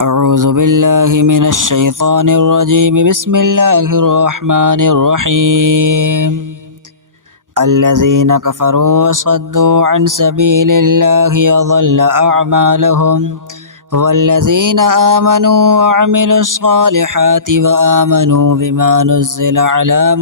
أعوذ بالله من الشيطان الرجيم. بسم الله الرحمن الرحيم. الذين كفروا وصدوا عن سبيل الله أضل أعمالهم، والذين آمنوا وعملوا الصالحات وآمنوا بما نزل على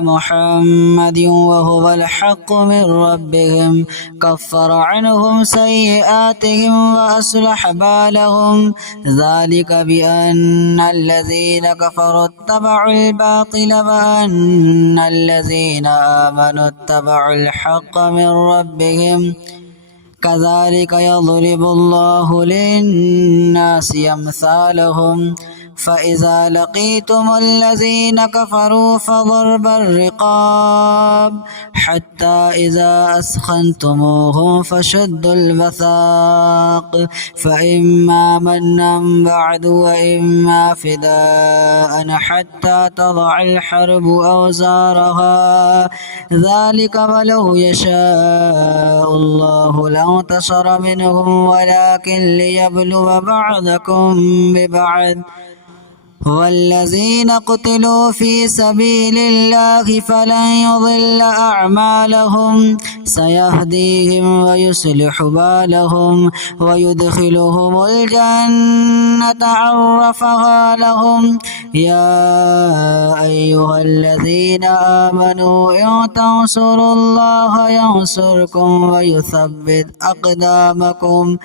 محمد وهو الحق من ربهم كفر عنهم سيئاتهم وأصلح بالهم، ذلك بأن الذين كفروا اتبعوا الباطل وأن الذين آمنوا اتبعوا الحق من ربهم، كذلك يضرب الله للناس أمثالهم. فإذا لقيتم الذين كفروا فضرب الرقاب حتى إذا أثخنتموهم فشدوا الوثاق، فإما منا بعد وإما فداء حتى تضع الحرب أوزارها، ذلك ولو يشاء الله لانتصر منهم ولكن ليبلو بعضكم ببعض. والذين قتلوا في سبيل الله فلن يضل أعمالهم، سيهديهم ويصلح بالهم ويدخلهم الجنة عرفها لهم. يا أيها الذين آمنوا إن تنصروا الله ينصركم ويثبت أقدامكم.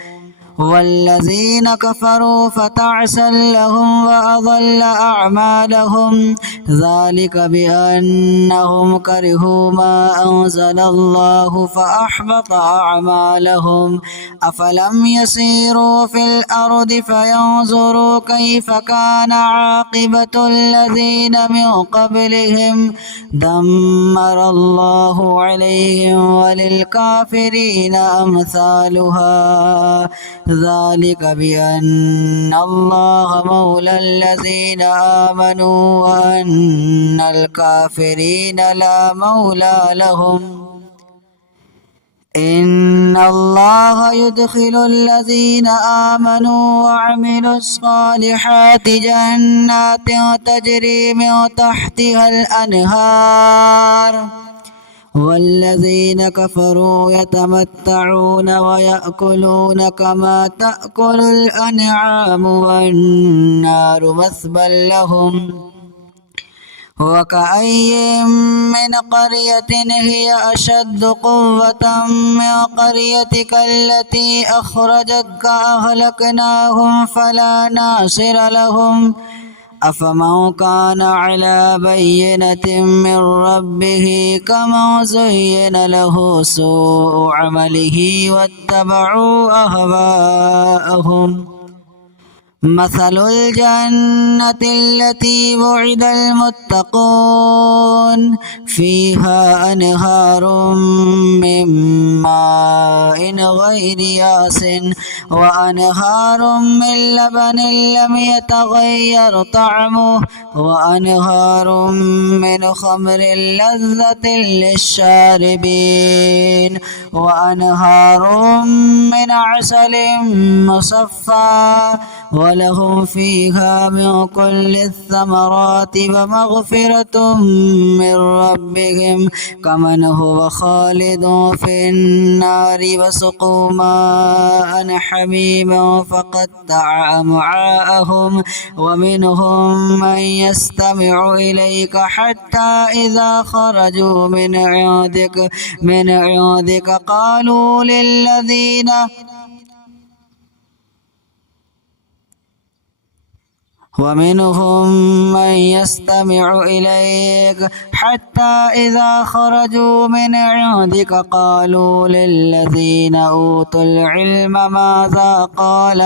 والذين كفروا فتعسا لهم وأضل أعمالهم، ذلك بأنهم كرهوا ما أنزل الله فأحبط أعمالهم. أفلم يسيروا في الأرض فينظروا كيف كان عاقبة الذين من قبلهم، دمر الله عليهم وللكافرين أمثالها، ذلك بأن الله مولى الذين آمنوا وأن الكافرين لا مولى لهم. إن الله يدخل الذين آمنوا وعملوا الصالحات جنات تجري من تحتها الأنهار، والذين كفروا يتمتعون ويأكلون كما تأكل الأنعام والنار مثوى لهم. وكأين من قرية هي أشد قوة من قريتك التي أخرجتك أهلكناهم فلا ناصر لهم. أفمن كان على بينة من ربه كمن زين له سوء عمله واتبعوا أهواءهم. مثل الجنة التي وعد المتقون فيها أنهار من ماء غير ياس وأنهار من لبن لم يتغير طعمه وأنهار من خمر لذة للشاربين وأنهار من عسل مصفى، ولهم فيها من كل الثمرات ومغفرة من ربهم كمن هو خالد في النار وسقوا ماء حميما فقطع أمعاءهم. ومنهم من يستمع إليك حتى إذا خرجوا من عندك قالوا للذين ومنهم من يستمع إليك حتى إذا خرجوا من عندك قالوا للذين أوتوا العلم ماذا قال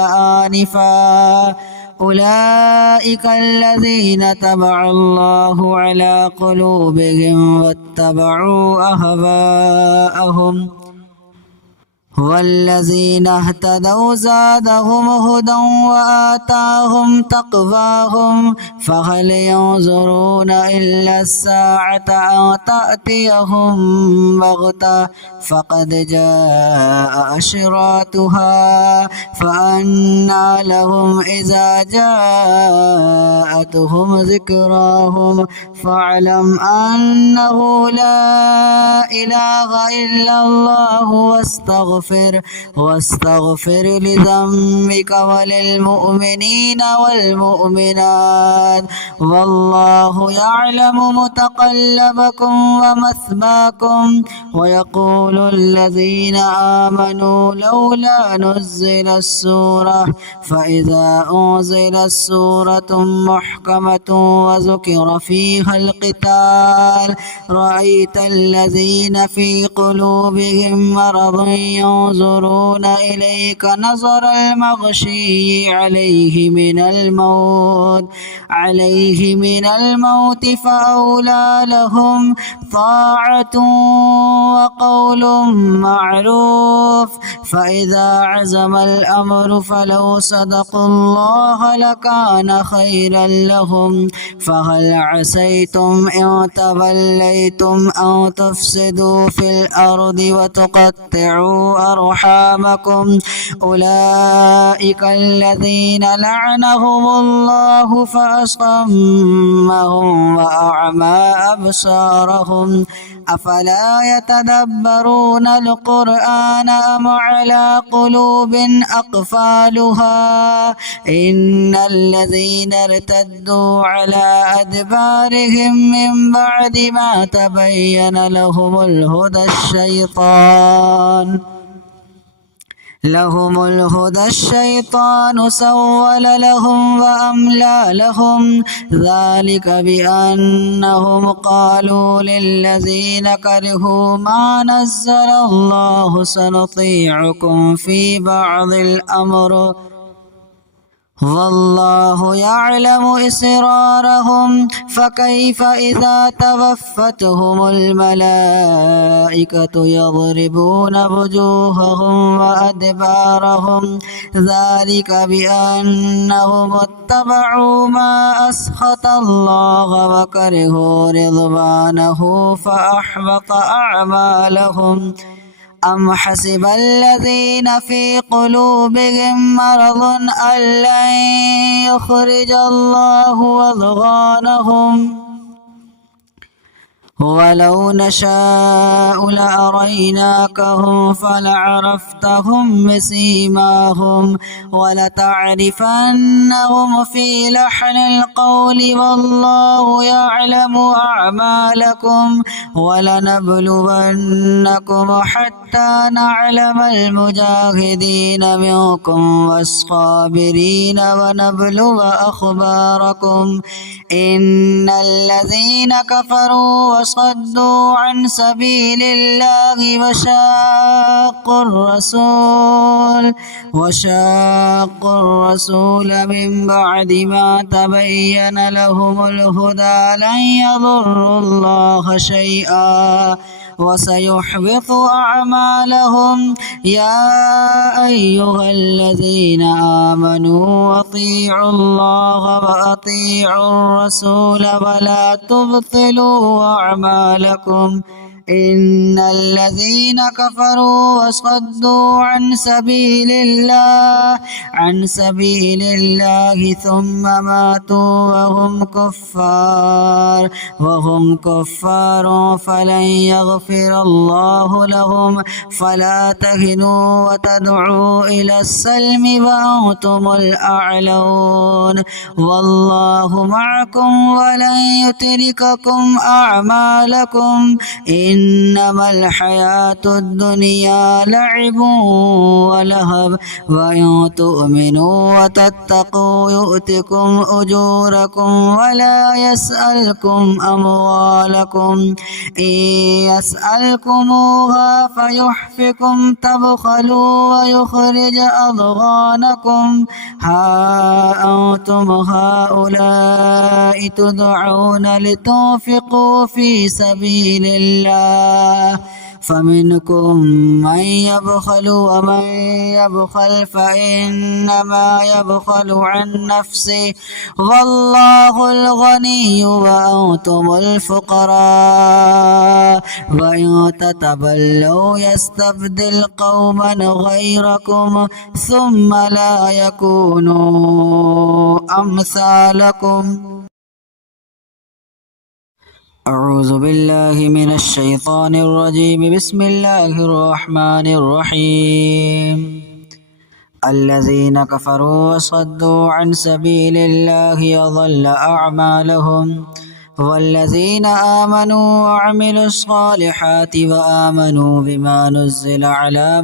آنفا، أولئك الذين طبع الله على قلوبهم واتبعوا أهواءهم. والذين اهتدوا زادهم هدى وآتاهم تقواهم فهل ينظرون إلا الساعة أن تأتيهم بغتة فقد جاء أشراطها فأنى لهم إذا جاءتهم ذكراهم فاعلم أنه لا إله إلا الله واستغفر لذنبك وللمؤمنين والمؤمنات والله يعلم متقلبكم ومثواكم ويقول الذين آمنوا لولا نزل السورة فإذا أنزلت سورة محكمة وذكر فيها القتال رأيت الذين في قلوبهم مرض ينظرون إليك نظر المغشي عليه من الموت فأولى لهم طاعة وقول معروف فإذا عزم الأمر فلو صدقوا الله لكان خيرا لهم فهل عسيتم إن توليتم أن تفسدوا في الأرض وتقطعوا أرحامكم أولئك الذين لعنهم الله فأصمهم وأعمى أبصارهم أفلا يتدبرون القرآن أم على قلوب أقفالها إن الذين ارتدوا على أدبارهم من بعد ما تبين لهم الهدى الشيطان سول لهم وأملى لهم ذلك بأنهم قالوا للذين كرهوا ما نزل الله سنطيعكم في بعض الأمر والله يعلم إسرارهم فكيف إذا توفتهم الملائكة يضربون وجوههم وأدبارهم ذلك بأنهم اتبعوا ما أسخط الله وكرهوا رضوانه فأحبط أعمالهم أم حسب الذين في قلوبهم مرض أن لن يخرج الله أضغانهم ولو نشاء لأريناكهم فلعرفتهم بسيماهم ولتعرفنهم في لحن القول والله يعلم أعمالكم ولنبلونكم حتى نعلم المجاهدين منكم والصابرين ونبلو أخباركم إن الذين كفروا وصدوا عن سبيل الله وشاقوا الرسول من بعد ما تبين لهم الهدى لن يضروا الله شيئا وسيحبط أعمالهم يا أيها الذين آمنوا أطيعوا الله وأطيعوا الرسول ولا تبطلوا أعمالكم إن الذين كفروا وصدوا عن سبيل الله ثم ماتوا وهم كفار فلن يغفر الله لهم فلا تهنوا وتدعوا إلى السلم وأنتم الأعلون والله معكم ولن يترككم أعمالكم إنما الحياة الدنيا لعب ولهب وإن تؤمنوا وتتقوا يؤتكم أجوركم ولا يسألكم أموالكم إن يسألكموها فيحفكم تبخلوا ويخرج أضغانكم ها أنتم هؤلاء تدعون لتنفقوا في سبيل الله فمنكم من يبخل ومن يبخل فإنما يبخل عن نفسه والله الغني وأنتم الفقراء وإن تتولوا يستبدل قوما غيركم ثم لا يكونوا أمثالكم. أعوذ بالله من الشيطان الرجيم. بسم الله الرحمن الرحيم. الذين كفروا وصدوا عن سبيل الله أضل أعمالهم والذين آمنوا وعملوا الصالحات وآمنوا بما نزل على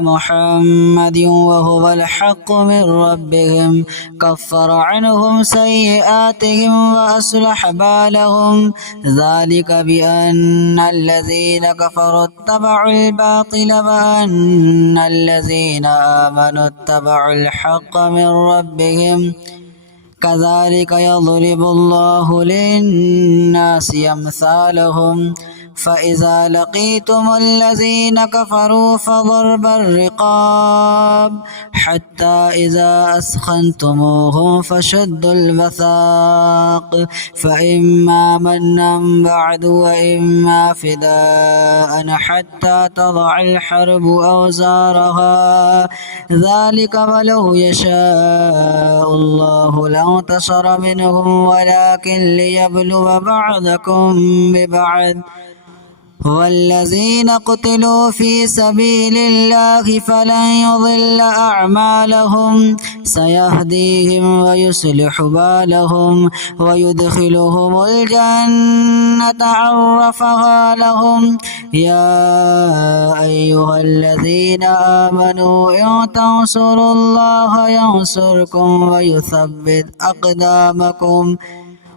محمد وهو الحق من ربهم كفر عنهم سيئاتهم وأصلح بالهم ذلك بأن الذين كفروا اتبعوا الباطل وأن الذين آمنوا اتبعوا الحق من ربهم كذلك يضرب الله للناس أمثالهم فإذا لقيتم الذين كفروا فضرب الرقاب حتى إذا أثخنتموهم فشدوا الوثاق فإما منا بعد وإما فداء حتى تضع الحرب أوزارها ذلك ولو يشاء الله لانتصر منهم ولكن ليبلو بعضكم ببعض والذين قتلوا في سبيل الله فلن يضل أعمالهم سيهديهم ويصلح بالهم ويدخلهم الجنة عرفها لهم. يا أيها الذين آمنوا إن تنصروا الله ينصركم ويثبت أقدامكم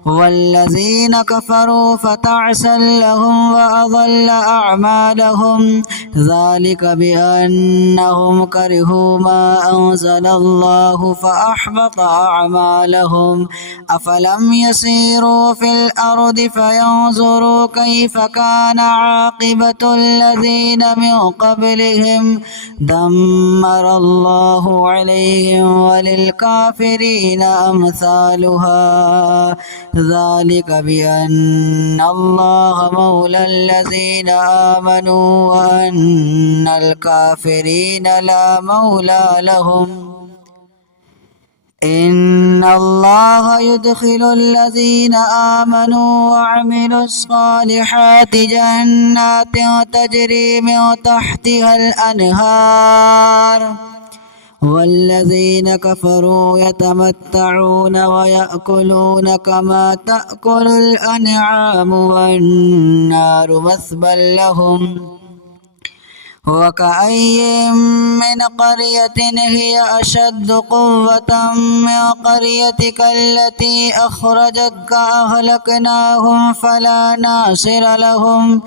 والذين كفروا فتعسا لهم وأضل أعمالهم ذلك بأنهم كرهوا ما أنزل الله فأحبط أعمالهم. أفلم يسيروا في الأرض فينظروا كيف كان عاقبة الذين من قبلهم دمر الله عليهم وللكافرين أمثالها ذلك بأن الله مولى الذين آمنوا وأن الكافرين لا مولى لهم. إن الله يدخل الذين آمنوا وعملوا الصالحات جنات تجري من تحتها الأنهار والذين كفروا يتمتعون ويأكلون كما تأكل الأنعام والنار مثوى لهم. وكأي من قرية هي أشد قوة من قريتك التي أخرجتك أهلكناهم فلا ناصر لهم.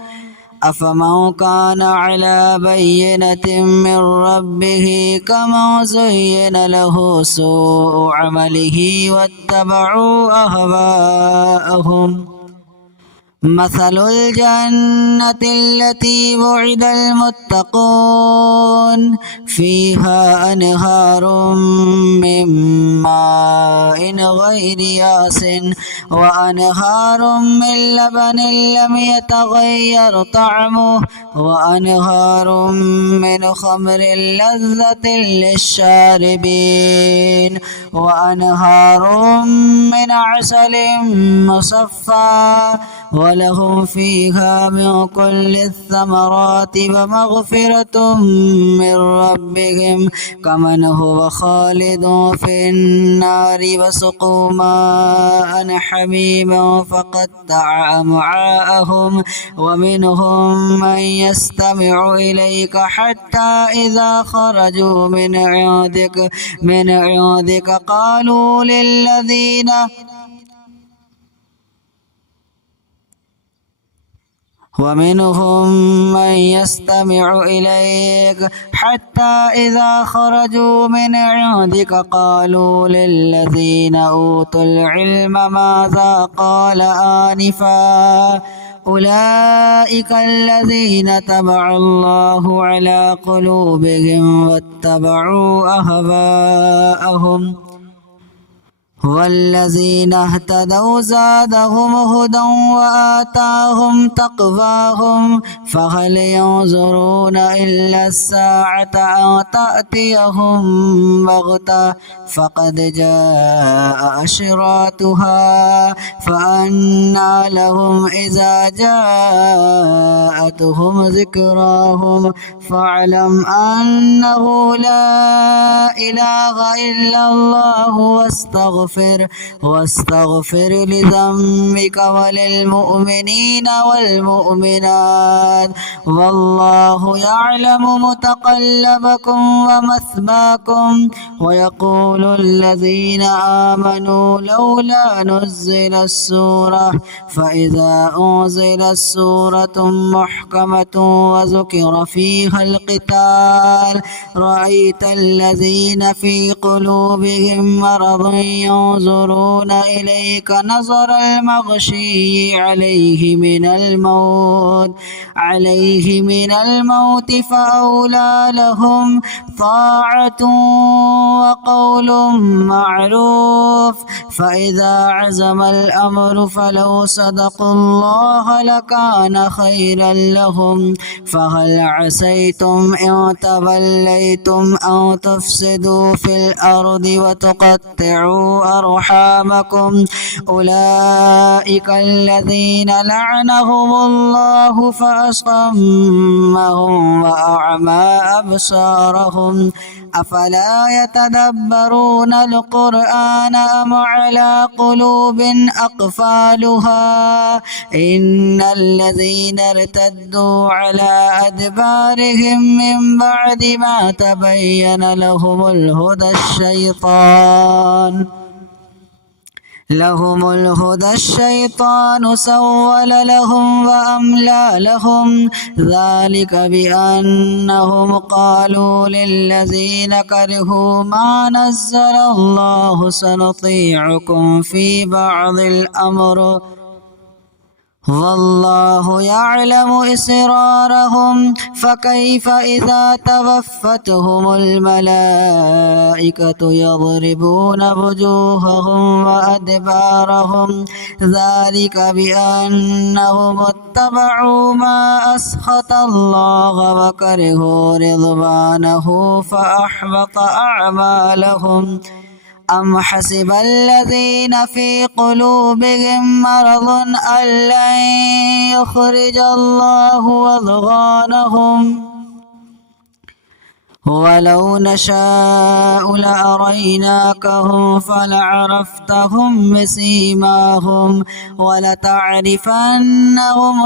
أفمن كان على بينة من ربه كمن زين له سوء عمله واتبعوا أهواءهم. مثل الجنة التي وعد المتقون فيها أنهار من ماء غير ياس وأنهار من لبن لم يتغير طعمه وأنهار من خمر لذة للشاربين وأنهار من عسل مصفى ولهم فيها من كل الثمرات ومغفرة من ربهم كمن هو خالد في النار وسقوا ماء حميما فقطع أمعاءهم ومنهم من يستمع إليك حتى إذا خرجوا من عندك قالوا للذين ومنهم من يستمع إليك حتى إذا خرجوا من عندك قالوا للذين أوتوا العلم ماذا قال آنفا أولئك الذين طبع الله على قلوبهم واتبعوا أهواءهم والذين اهتدوا زادهم هدى وآتاهم تقواهم فهل ينظرون إلا الساعة أن تأتيهم بغتة فقد جاء أشراطها فأنى لهم إذا جاءتهم ذكراهم فاعلم أنه لا إله إلا الله واستغفر لذنبك وللمؤمنين والمؤمنات والله يعلم متقلبكم ومثواكم ويقول الذين آمنوا لولا نزل السورة فإذا أنزلت سورة محكمة وذكر فيها القتال رأيت الذين في قلوبهم مرض ينظرون إليك نظر المغشي عليه من الموت فأولى لهم طاعة وقول معروف فإذا عزم الأمر فلو صدقوا الله لكان خيرا لهم فهل عسيتم إن توليتم أن تفسدوا في الأرض وتقطعوا أرحامكم أولئك الذين لعنهم الله فأصمهم وأعمى أبصارهم أفلا يتدبرون القرآن أم على قلوب أقفالها إن الذين ارتدوا على أدبارهم من بعد ما تبين لهم الهدى الشيطان سول لهم وأملى لهم ذلك بأنهم قالوا للذين كرهوا ما نزل الله سنطيعكم في بعض الأمر والله يعلم إسرارهم فكيف إذا توفتهم الملائكة يضربون وجوههم وأدبارهم ذلك بأنهم اتبعوا ما أسخط الله وكرهوا رضوانه فأحبط أعمالهم أم حسب الذين في قلوبهم مرض أن لن يخرج الله أضغانهم ولو نشاء لأريناكهم فلعرفتهم بسيماهم ولتعرفنهم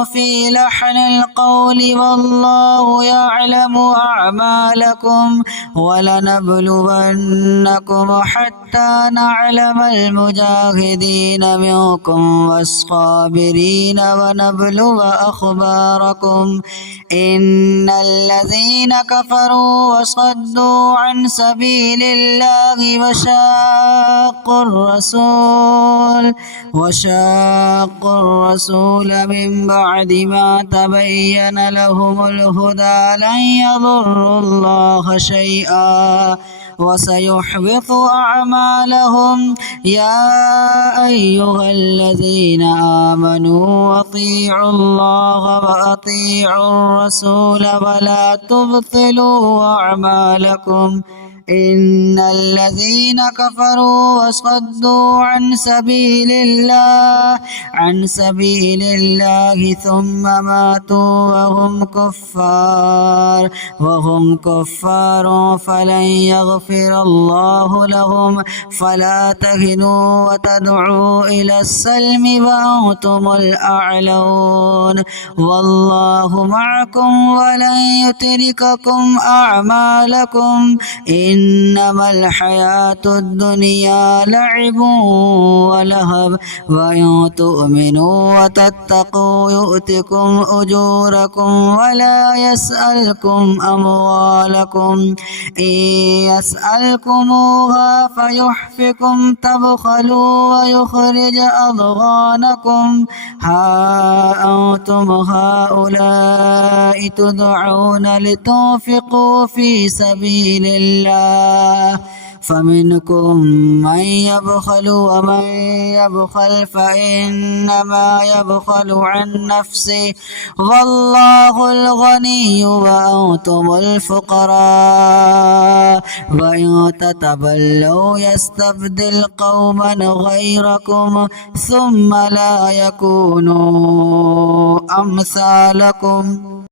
في لحن القول والله يعلم أعمالكم ولنبلونكم حتى نعلم المجاهدين منكم والصابرين ونبلو أخباركم إن الذين كفروا وصدوا عن سبيل الله وشاقوا الرسول من بعد ما تبين لهم الهدى لن يضروا الله شيئا وسيحبط أعمالهم يا أيها الذين آمنوا أطيعوا الله وأطيعوا الرسول ولا تبطلوا أعمالكم إن الذين كفروا وصدوا عن سبيل الله ثم ماتوا وهم كفار فلن يغفر الله لهم فلا تهنوا وتدعوا إلى السلم وأنتم الأعلون والله معكم ولن يترككم أعمالكم إنما الحياة الدنيا لعب ولهب وإن تؤمنوا وتتقوا يؤتكم أجوركم ولا يسألكم أموالكم إن يسألكموها فيحفكم تبخلوا ويخرج أضغانكم ها أنتم هؤلاء تدعون لتنفقوا في سبيل الله فمنكم من يبخل ومن يبخل فإنما يبخل عن نفسه والله الغني وأنتم الفقراء وإن تتولوا يستبدل قوما غيركم ثم لا يكونوا أمثالكم